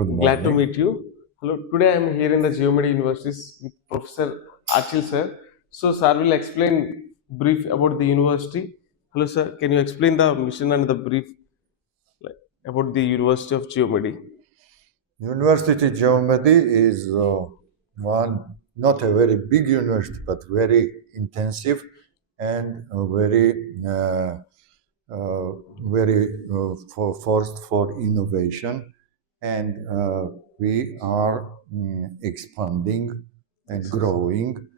Good morning. Glad to meet you. Hello. Today I am here in the Geomedi University with Professor Archil sir. So sir will explain brief about the university. Hello sir. Can you explain the mission and the brief like, about the University of Geomedi? University Geomedi is not a very big university, but very intensive and forced for innovation. And we are expanding and growing.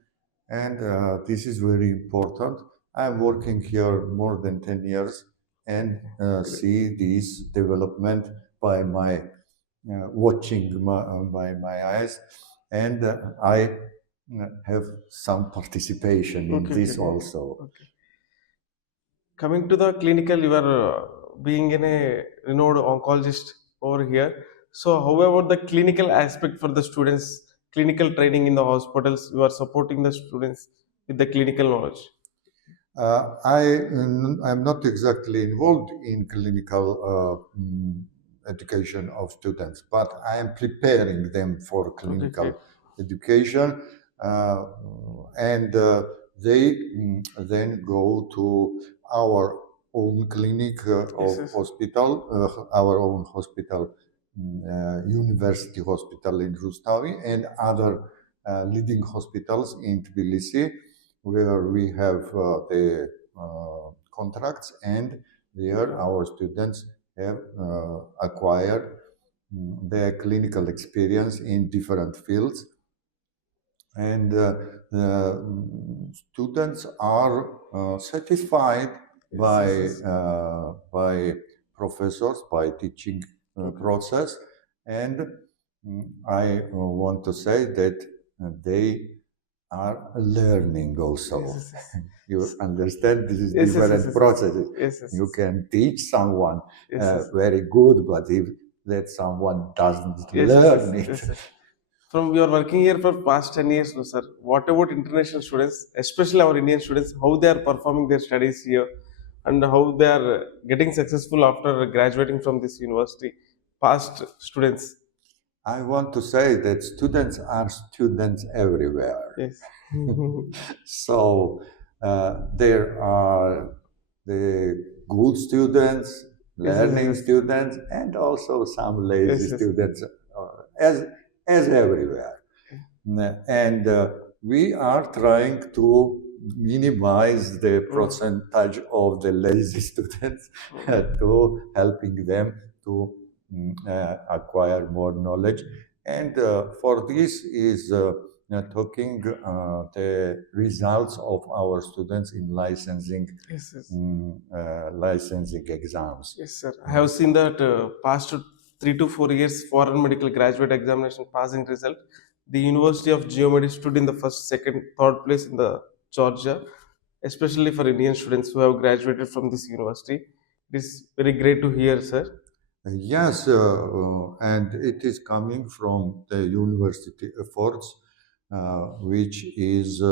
And this is very important. I'm working here more than 10 years and see this development by my watching by my eyes, and I have some participation in this also. Okay. Coming to the clinical, you are being in a renowned oncologist over here. So how about the clinical aspect for the students? Clinical training in the hospitals, you are supporting the students with the clinical knowledge. I'm not exactly involved in clinical education of students, but I am preparing them for clinical education, and they then go to our own clinic or hospital, our own hospital, university hospital in Rustavi, and other leading hospitals in Tbilisi, where we have the contracts, and there our students have acquired their clinical experience in different fields. And students are satisfied by professors, by teaching process, and I want to say that they are learning also. You understand, this is different processes. You can teach someone very good, but if that someone doesn't learn it. From you are working here for past 10 years, no, sir. What about international students, especially our Indian students, how they are performing their studies here and how they are getting successful after graduating from this university? Past students. I want to say that students are students everywhere. Yes. So there are the good students, learning students, and also some lazy students, as everywhere. And we are trying to minimize the percentage of the lazy students to helping them to acquire more knowledge. And for this is talking the results of our students in licensing licensing exams. Yes, sir. I have seen that past 3 to 4 years foreign medical graduate examination passing result. The University of Geomedi stood in the first, second, third place in the Georgia, especially for Indian students who have graduated from this university. It is very great to hear, sir. Yes, and it is coming from the university efforts, which is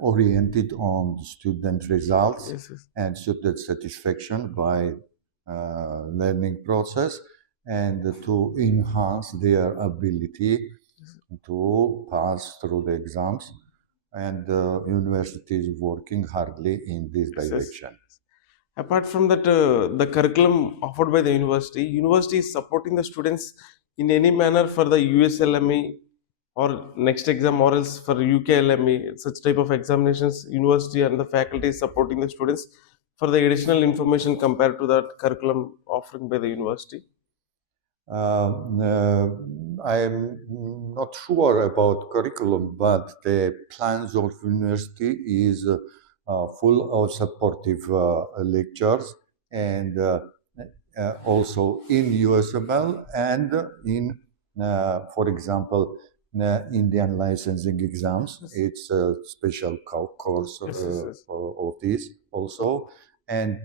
oriented on student results and student satisfaction by learning process, and to enhance their ability to pass through the exams. And the university is working hardly in this direction. Apart from that, the curriculum offered by the university is supporting the students in any manner for the USLME or next exam, or else for UKLME, such type of examinations. University and the faculty is supporting the students for the additional information compared to that curriculum offering by the university. I am not sure about curriculum, but the plans of university is full of supportive lectures, and also in USML and in, for example, Indian licensing exams. It's a special course of this also, and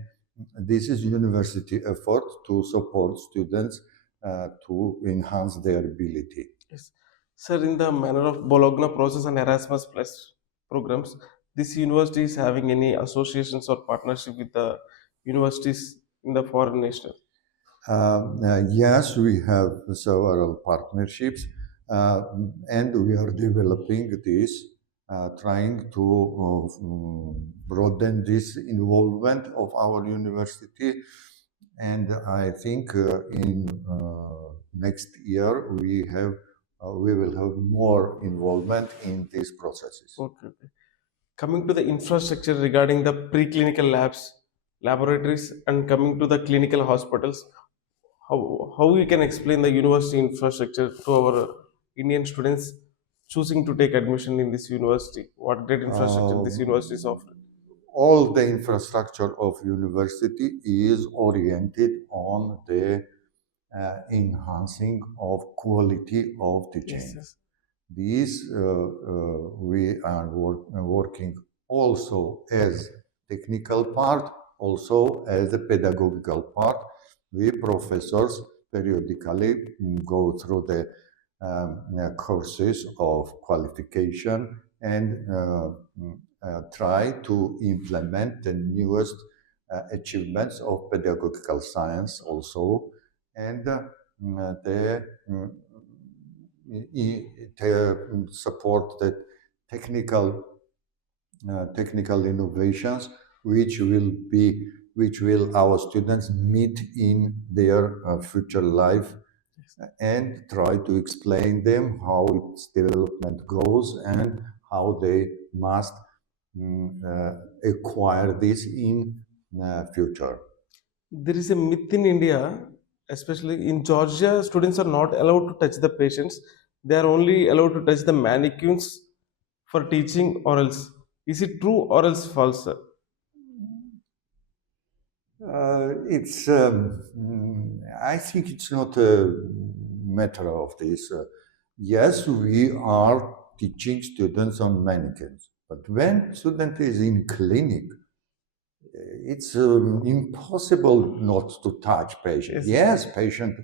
this is university effort to support students to enhance their ability. Yes. Sir, in the manner of Bologna process and Erasmus Plus programs, this university is having any associations or partnership with the universities in the foreign nations? Yes, we have several partnerships, and we are developing this, trying to broaden this involvement of our university. And I think in next year we will have more involvement in these processes. Okay. Coming to the infrastructure regarding the preclinical labs, laboratories, and coming to the clinical hospitals, how we can explain the university infrastructure to our Indian students choosing to take admission in this university? What great infrastructure this university is offering? All the infrastructure of university is oriented on the enhancing of quality of teaching. Yes. These we are working also as technical part, also as a pedagogical part. We professors periodically go through the courses of qualification and try to implement the newest achievements of pedagogical science also, and the support the technical innovations which will our students meet in their future life, and try to explain them how its development goes and how they must acquire this in future. There is a myth in India, especially in Georgia, students are not allowed to touch the patients. They are only allowed to touch the mannequins for teaching, or else. Is it true or else false, sir? I think it's not a matter of this. Yes, we are teaching students on mannequins, but when student is in clinic, it's impossible not to touch patient. Yes, patient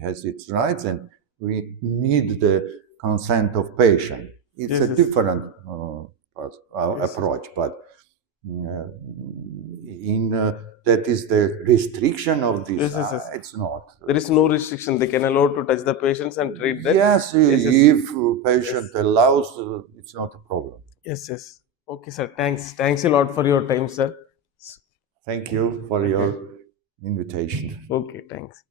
has its rights, and we need the consent of patient. It's a different approach, but in that is the restriction of this. It's not. There is no restriction. They can allow to touch the patients and treat them. Yes, if patient allows, it's not a problem. Yes. Okay, sir. Thanks a lot for your time, sir. Thank you for your invitation. Okay, thanks.